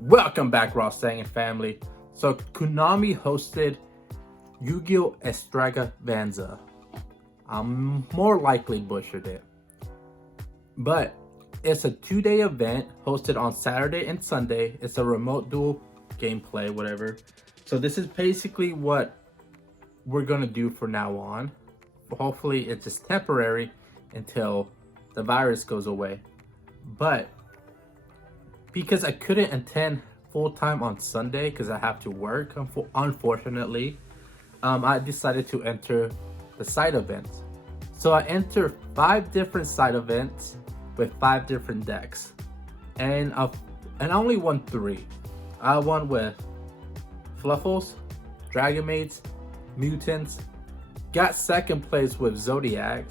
Welcome back, RawSangan family. So Konami hosted Yugioh Extravaganza. I'm more likely butchered it. But it's a 2-day event hosted on Saturday and Sunday. It's a remote duel gameplay, whatever. So this is basically what we're gonna do from now on. Hopefully it's just temporary until the virus goes away. But because I couldn't attend full-time on Sunday because I have to work, unfortunately, I decided to enter the side events. So I entered 5 different side events with 5 different decks, and I only won 3. I won with Fluffals, Dragon Maids, Mutants, got second place with Zodiac.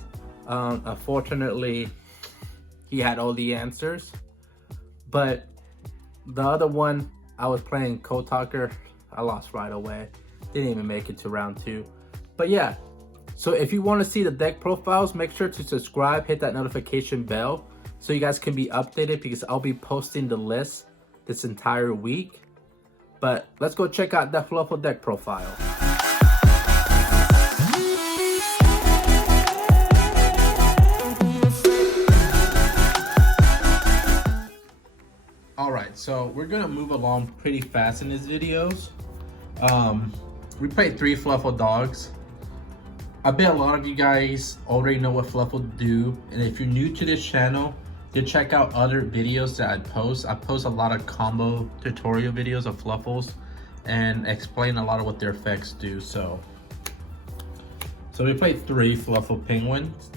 Unfortunately, he had all the answers, but the other one, I was playing Code Talker, I lost right away. Didn't even make it to round 2. But yeah, so if you want to see the deck profiles, make sure to subscribe, hit that notification bell so you guys can be updated, because I'll be posting the list this entire week. But let's go check out that Fluffal deck profile. Alright, so we're gonna move along pretty fast in these videos. We played 3 Fluffal dogs. I bet a lot of you guys already know what Fluffal do, and if you're new to this channel, then check out other videos that I post. I post a lot of combo tutorial videos of Fluffals and explain a lot of what their effects do. So we played 3 Fluffal penguins.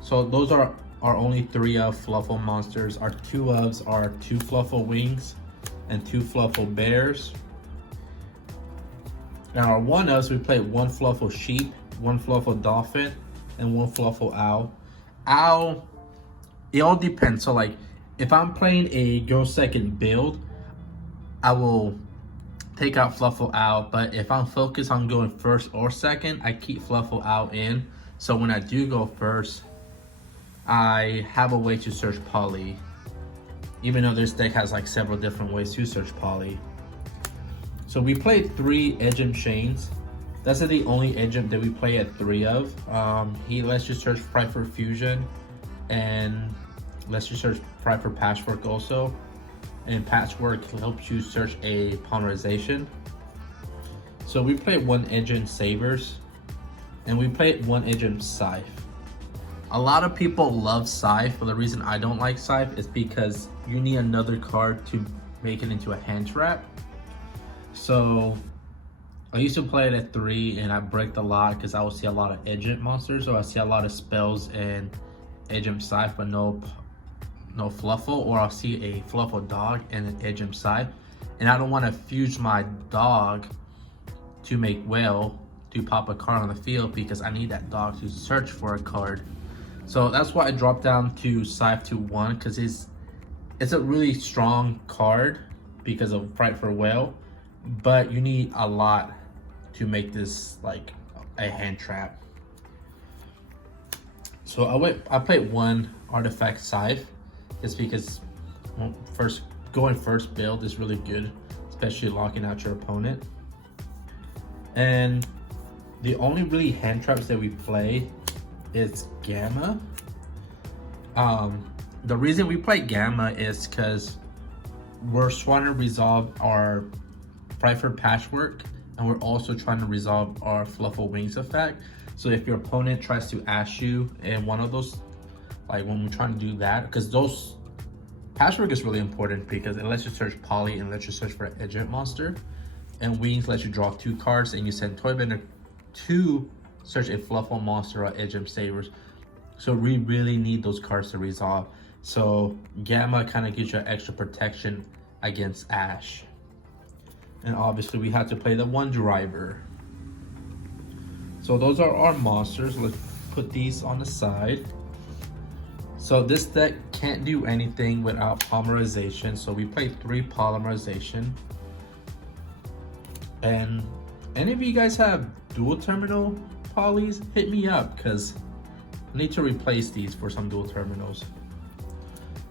So those are our only 3 of Fluffal monsters. Our 2 ofs are 2 Fluffal wings and 2 Fluffal bears. Now our 1 ofs, we played 1 Fluffal sheep, 1 Fluffal dolphin, and 1 Fluffal owl. Owl, it all depends. So like, if I'm playing a go second build, I will take out Fluffal owl. But if I'm focused on going first or second, I keep Fluffal owl in. So when I do go first, I have a way to search poly, even though this deck has like several different ways to search poly. So we played 3 Agent Chains. That's the only agent that we play at 3 of. He lets you search Pride for Fusion, and lets you search Pride for Patchwork also. And Patchwork helps you search a polymerization. So we played 1 Agent Sabers, and we played 1 Agent Scythe. A lot of people love Scythe, but the reason I don't like Scythe is because you need another card to make it into a hand trap. So I used to play it at 3, and I bricked a lot because I would see a lot of agent monsters. So I see a lot of spells and agent Scythe, but no Fluffal, or I'll see a Fluffal dog and an agent Scythe, and I don't want to fuse my dog to make whale to pop a card on the field, because I need that dog to search for a card. So that's why I dropped down to Scythe to 1, because it's a really strong card because of Fight for Whale, but you need a lot to make this like a hand trap. So I played 1 Artifact Scythe just because going first build is really good, especially locking out your opponent. And the only really hand traps that we play is Gamma. The reason we play Gamma is because we're trying to resolve our Fight for Patchwork, and we're also trying to resolve our Fluffal Wings effect. So if your opponent tries to ash you in one of those, like when we're trying to do that, because those Patchwork is really important because it lets you search poly and lets you search for an agent monster, and Wings lets you draw 2 cards, and you send Toybender to search a Fluffal monster or agent sabers. So we really need those cards to resolve. So Gamma kind of gives you extra protection against ash. And obviously we had to play the 1 driver. So those are our monsters. Let's put these on the side. So this deck can't do anything without polymerization. So we played 3 polymerization. And any of you guys have dual terminal polys, hit me up, because I need to replace these for some dual terminals.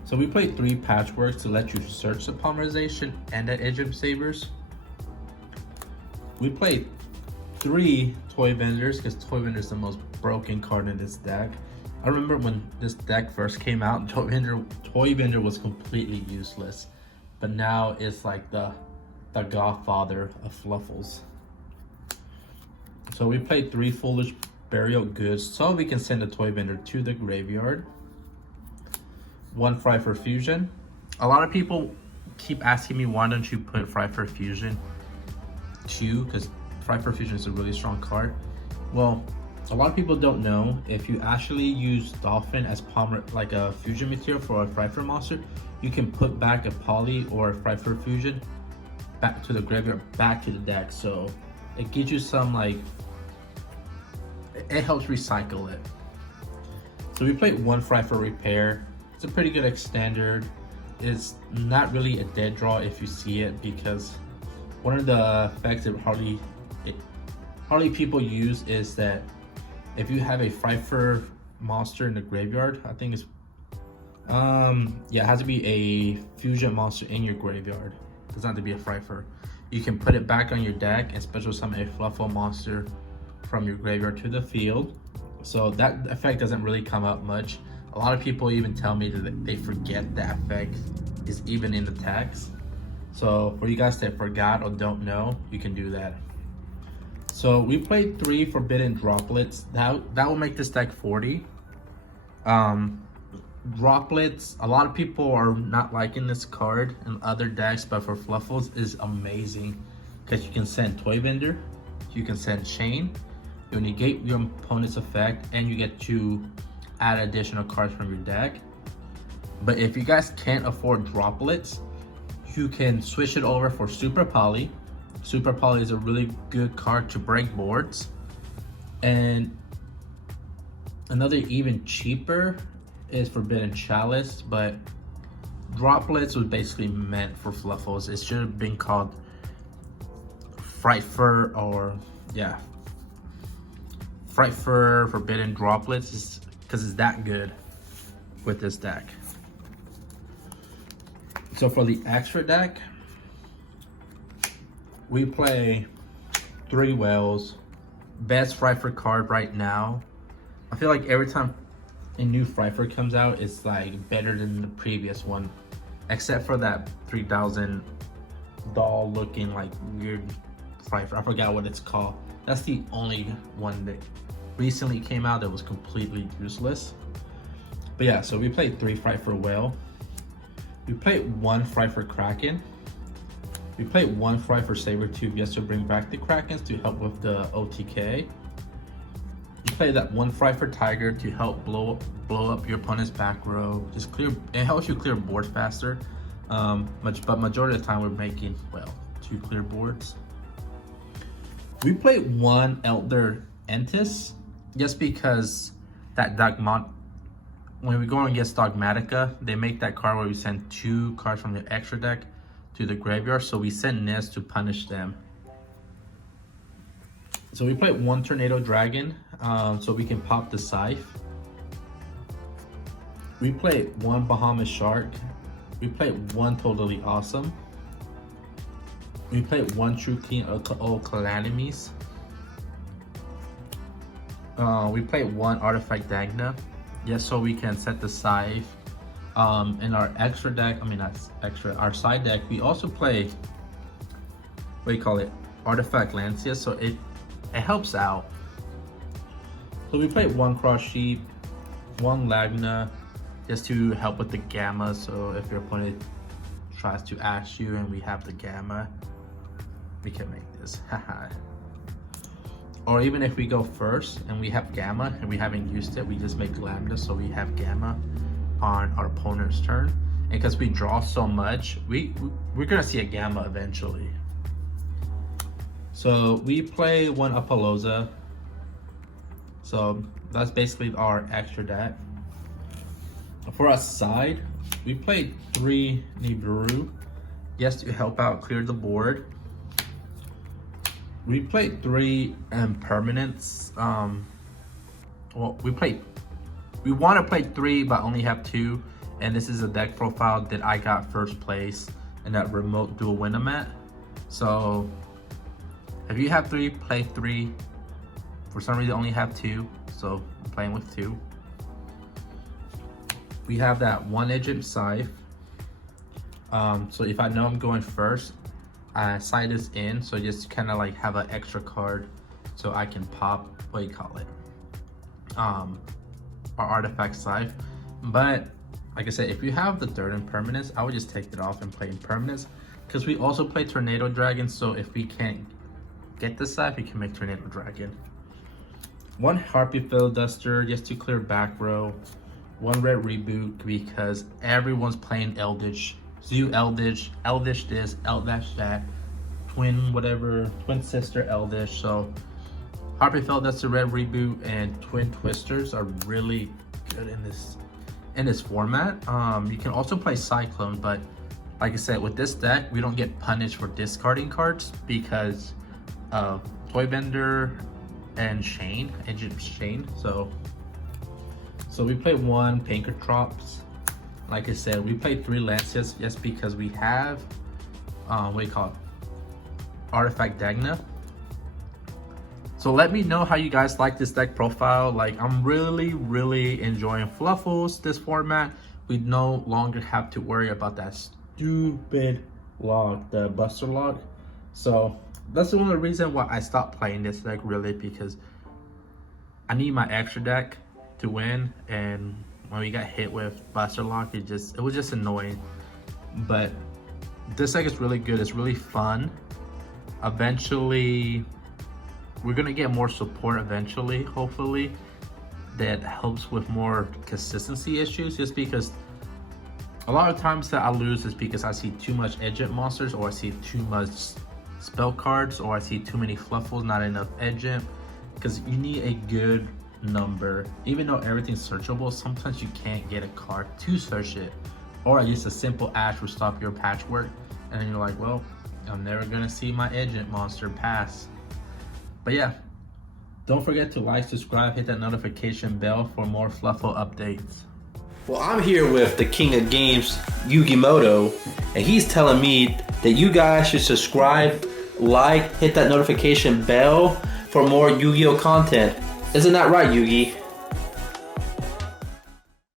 So we played 3 patchworks to let you search the polymerization and the edge of sabers. We played 3 toy vendors because toy vendor is the most broken card in this deck. I remember when this deck first came out, toy vendor was completely useless, but now it's like the godfather of Fluffals. So we played 3 foolish burial goods so we can send a toy vendor to the graveyard. 1 Fry for Fusion. A lot of people keep asking me why don't you put Fry for Fusion 2, because Fry for Fusion is a really strong card. Well, a lot of people don't know, if you actually use Dolphin as like a fusion material for a Fry for monster, you can put back a Poly or a Fry for Fusion back to the graveyard, back to the deck. So it gives you some, like, it helps recycle it. So we played 1 Fry for Repair. It's a pretty good extender. It's not really a dead draw if you see it, because one of the effects that hardly people use is that if you have a Fry-Fur monster in the graveyard, I think it's yeah, it has to be a fusion monster in your graveyard. It doesn't have to be a Fry-Fur. You can put it back on your deck and special summon a Fluffal monster from your graveyard to the field. So that effect doesn't really come up much. A lot of people even tell me that they forget that effect is even in the text. So for you guys that forgot or don't know, you can do that. So we played 3 Forbidden Droplets. That will make this deck 40. Droplets, a lot of people are not liking this card in other decks, but for Fluffals is amazing because you can send Toy Vendor, you can send Chain, you negate your opponent's effect, and you get to add additional cards from your deck. But if you guys can't afford Droplets, you can switch it over for Super Poly. Super Poly is a really good card to break boards. And another even cheaper is Forbidden Chalice, but Droplets was basically meant for Fluffals. It should have been called Fright-Fur, or yeah, Fright-Fur Forbidden Droplets, because it's that good with this deck. So for the extra deck, we play 3 Whales. Best Fright-Fur card right now. I feel like every time a new Fright-Fur comes out, it's like better than the previous one, except for that 3000 doll looking like weird Fright-Fur. I forgot what it's called. That's the only one that recently came out that was completely useless. But yeah, so we played 3 Fright-Fur Whale. We played 1 Fright-Fur Kraken. We played 1 Fright-Fur Sabertooth just to bring back the Krakens to help with the OTK. You play that 1 Fright-Fur Tiger to help blow up your opponent's back row. Just clear, it helps you clear boards faster. But majority of the time we're making, well, 2 clear boards. We played 1 Elder Entis just because that when we go against Dogmatica, they make that card where we send 2 cards from the extra deck to the graveyard, so we send Ness to punish them. So we played 1 Tornado Dragon, so we can pop the Scythe. We played 1 Bahamas Shark. We played 1 Totally Awesome. We played 1 True King of Old Calamities. We played 1 Artifact Dagna, just so we can set the Scythe. In our extra deck, I mean not extra, our side deck, we also play, what do you call it, Artifact Lancia, so it helps out. So we played 1 Cross Sheep, 1 Lagna, just to help with the Gamma, so if your opponent tries to ash you and we have the Gamma, we can make this, haha. Or even if we go first and we have Gamma and we haven't used it, we just make Lambda so we have Gamma on our opponent's turn. And because we draw so much, we're gonna see a Gamma eventually. So we play 1 Apollosa. So that's basically our extra deck. For our side, we played 3 Nibiru just to help out clear the board. We played 3 Impermanents. Well, we want to play 3 but only have 2. and this is a deck profile that I got first place in that remote dual win-a-mat. So if you have 3, play 3. For some reason I only have 2, so I'm playing with 2. We have that 1-edged scythe. So if I know I'm going first, I side this in, so just kind of like have an extra card so I can pop, what do you call it, our artifact scythe. But like I said, if you have the 3rd impermanence, I would just take it off and play impermanence, because we also play tornado dragon, so if we can't get the scythe, we can make tornado dragon. 1 harpy filibuster just to clear back row. 1 red reboot because everyone's playing Eldritch. Zoo Eldritch, Eldritch this, Eldritch that, twin whatever, twin sister Eldritch. So Harpy Filibuster, red reboot, and twin twisters are really good in this format. You can also play Cyclone, but like I said, with this deck, we don't get punished for discarding cards because of Toy Vendor and Shane, Agent Shane. So we play 1 Pinkertrops. Like I said, we play 3 Lancias just because we have, what do you call it, Artifact Dagna. So let me know how you guys like this deck profile. Like, I'm really enjoying Fluffals, this format. We no longer have to worry about that stupid lock, the Buster lock. So that's the only reason why I stopped playing this deck, really, because I need my extra deck to win, and when we got hit with Buster Lock, it was just annoying. But this deck is really good. It's really fun. Eventually, we're gonna get more support eventually, hopefully, that helps with more consistency issues, just because a lot of times that I lose is because I see too much Edgent monsters, or I see too much spell cards, or I see too many Fluffals, not enough Edgent, because you need a good number. Even though everything's searchable, sometimes you can't get a card to search it, or just a simple ash will stop your patchwork, and then you're like, well, I'm never gonna see my Edgent monster pass. But yeah, don't forget to like, subscribe, hit that notification bell for more Fluffal updates. Well, I'm here with the king of games, Yugimoto, and he's telling me that you guys should subscribe, like, hit that notification bell for more Yu-Gi-Oh content. Isn't that right, Yugi?